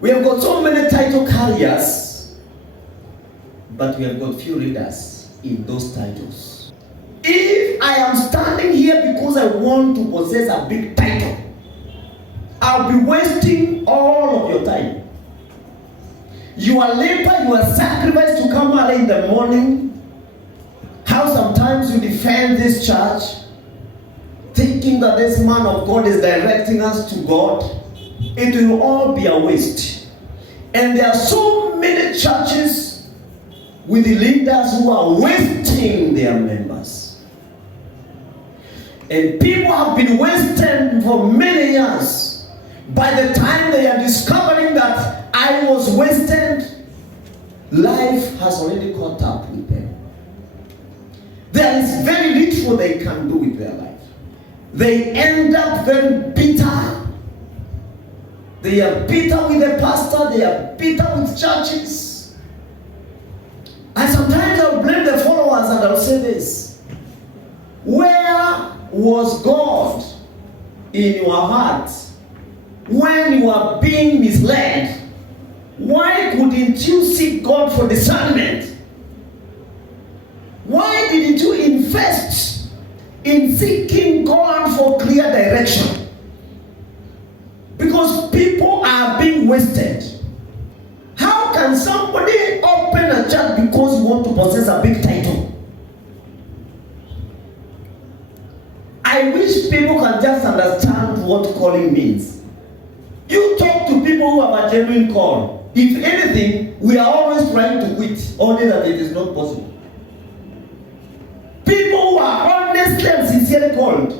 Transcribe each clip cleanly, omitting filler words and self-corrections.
We have got so many title carriers, but we have got few leaders in those titles. If I am standing here because I want to possess a big title, I'll be wasting all of your time. Your labor, your sacrifice to come early in the morning, how sometimes you defend this church, thinking that this man of God is directing us to God, it will all be a waste. And there are so many churches with the leaders who are wasting their members. And people have been wasted for many years. By the time they are discovering that I was wasted, life has already caught up with them. There is very little they can do with their life. They end up very bitter. They are bitter with the pastor. They are bitter with churches. And sometimes I'll blame the followers and I'll say this. Where was God in your heart when you were being misled? Why couldn't you seek God for discernment? Why didn't you invest in seeking God for clear direction? Because people are being wasted. How can somebody open a church because you want to possess a big title? I wish people can just understand what calling means. You talk to people who have a genuine call. If anything, we are always trying to quit, only that it is not possible. People who are honestly and sincerely called,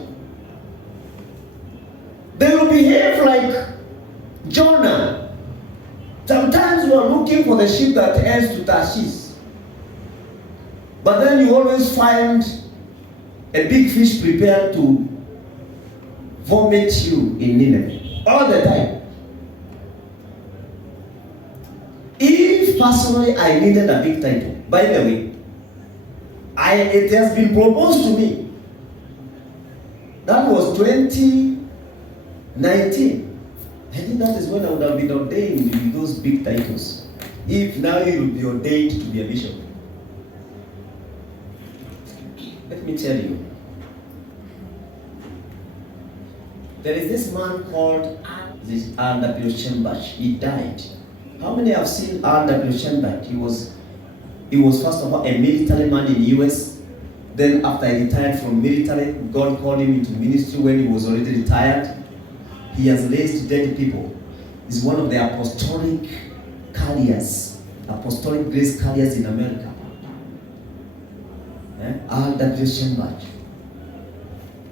they will behave like Jonah. Sometimes you are looking for the ship that heads to Tarshish, but then you always find a big fish prepared to vomit you in Nineveh all the time. If personally I needed a big title, by the way, it has been proposed to me. That was 2019. I think that is when I would have been ordained with those big titles. If now you will be ordained to be a bishop. Let me tell you. There is this man called R.W. Schembach. He died. How many have seen R.W. Schembach? He was first of all a military man in the US. Then after he retired from military, God called him into ministry when he was already retired. He has raised dead people. He's one of the apostolic carriers, apostolic grace carriers in America. R.W. Schembach.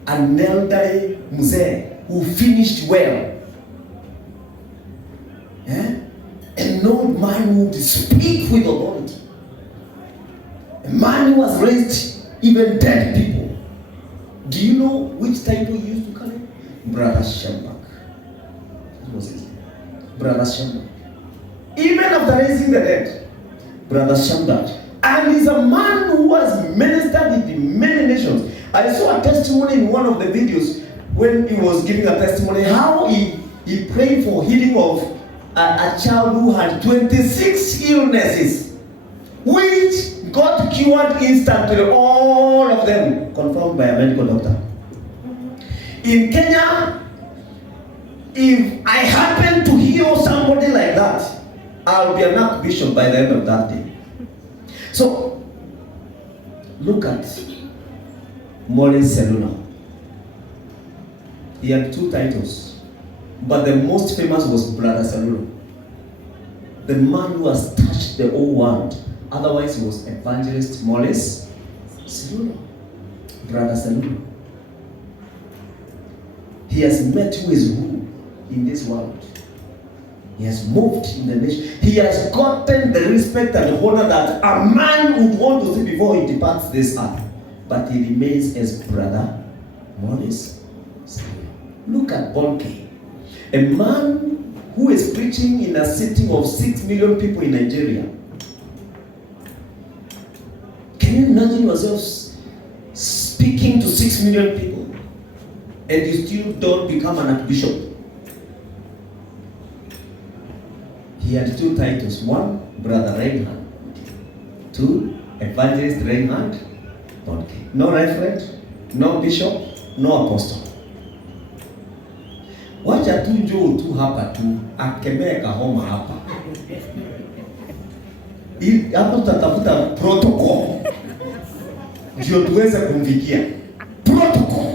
An elderly mzee who finished well. An old man who would speak with authority. A man who has raised even dead people. Do you know which title he used to call him? Brother Schembach. That was his name. Brother Schembach. Even after raising the dead, Brother Schembach. And he's a man who has ministered in many nations. I saw a testimony in one of the videos when he was giving a testimony how he prayed for healing of a child who had 26 illnesses, which got cured instantly, all of them confirmed by a medical doctor. In Kenya, if I happen to heal somebody like that, I'll be an archbishop by the end of that day. So, look at Maurice Seluna. He had 2 titles, but the most famous was Brother Seluna. The man who has touched the whole world. Otherwise, he was Evangelist Maurice Seluna. Brother Seluna. He has met who is who in this world. He has moved in the nation. He has gotten the respect and the honor that a man would want to see before he departs this earth. But he remains as Brother Maurice Seluna. Look at Bonke, a man who is preaching in a city of 6 million people in Nigeria. Can you imagine yourself speaking to 6 million people and you still don't become an archbishop? He had 2 titles. 1, Brother Reinhard. 2, Evangelist Reinhard. Okay. No reverend, no bishop, no apostle. Wacha tu njoo tu hapa tu akemee kahoma hapa. Hapo tutatafuta protocol ndio tuweze kumfikia protocol.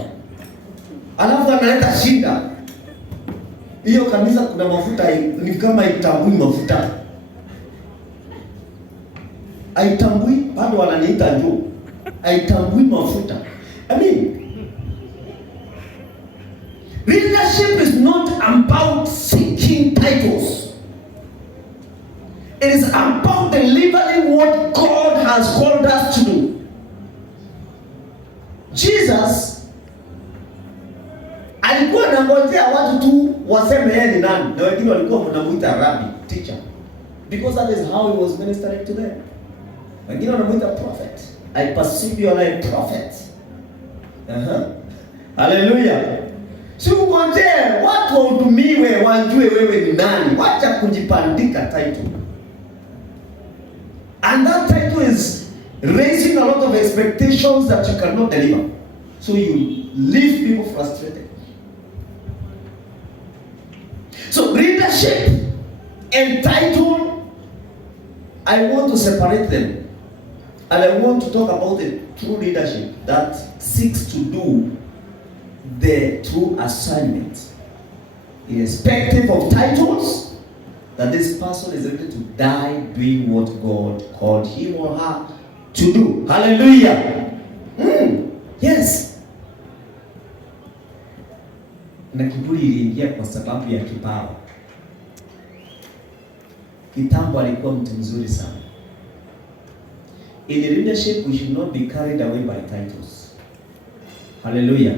Alafu analeta shida. Hiyo kanisa kuna mafuta ni kama itambui mafuta. Haitambui bado wananiita njoo. Haitambui mafuta. I mean, leadership is not about seeking titles. It is about delivering what God has called us to do. Jesus alikuwa anangojea watu tu waseme yeye ni nani, na wengine walikuwa wanamuita rabbi, teacher, because that is how he was ministering to them. Wengine wanamuita prophet. I perceive you are a prophet. Hallelujah. Sikungoje watu wahudumiwe wajue wewe ni nani. Wacha kujipandika title. And that title is raising a lot of expectations that you cannot deliver. So you leave people frustrated. So leadership and title, I want to separate them. And I want to talk about the true leadership that seeks to do the true assignment, irrespective of titles, that this person is ready to die doing what God called him or her to do. Hallelujah. Yes. Na kiburi iliingia kwa sababu ya kipawa. Kitambo alikuwa mtu mzuri sana. In leadership, we should not be carried away by titles. Hallelujah.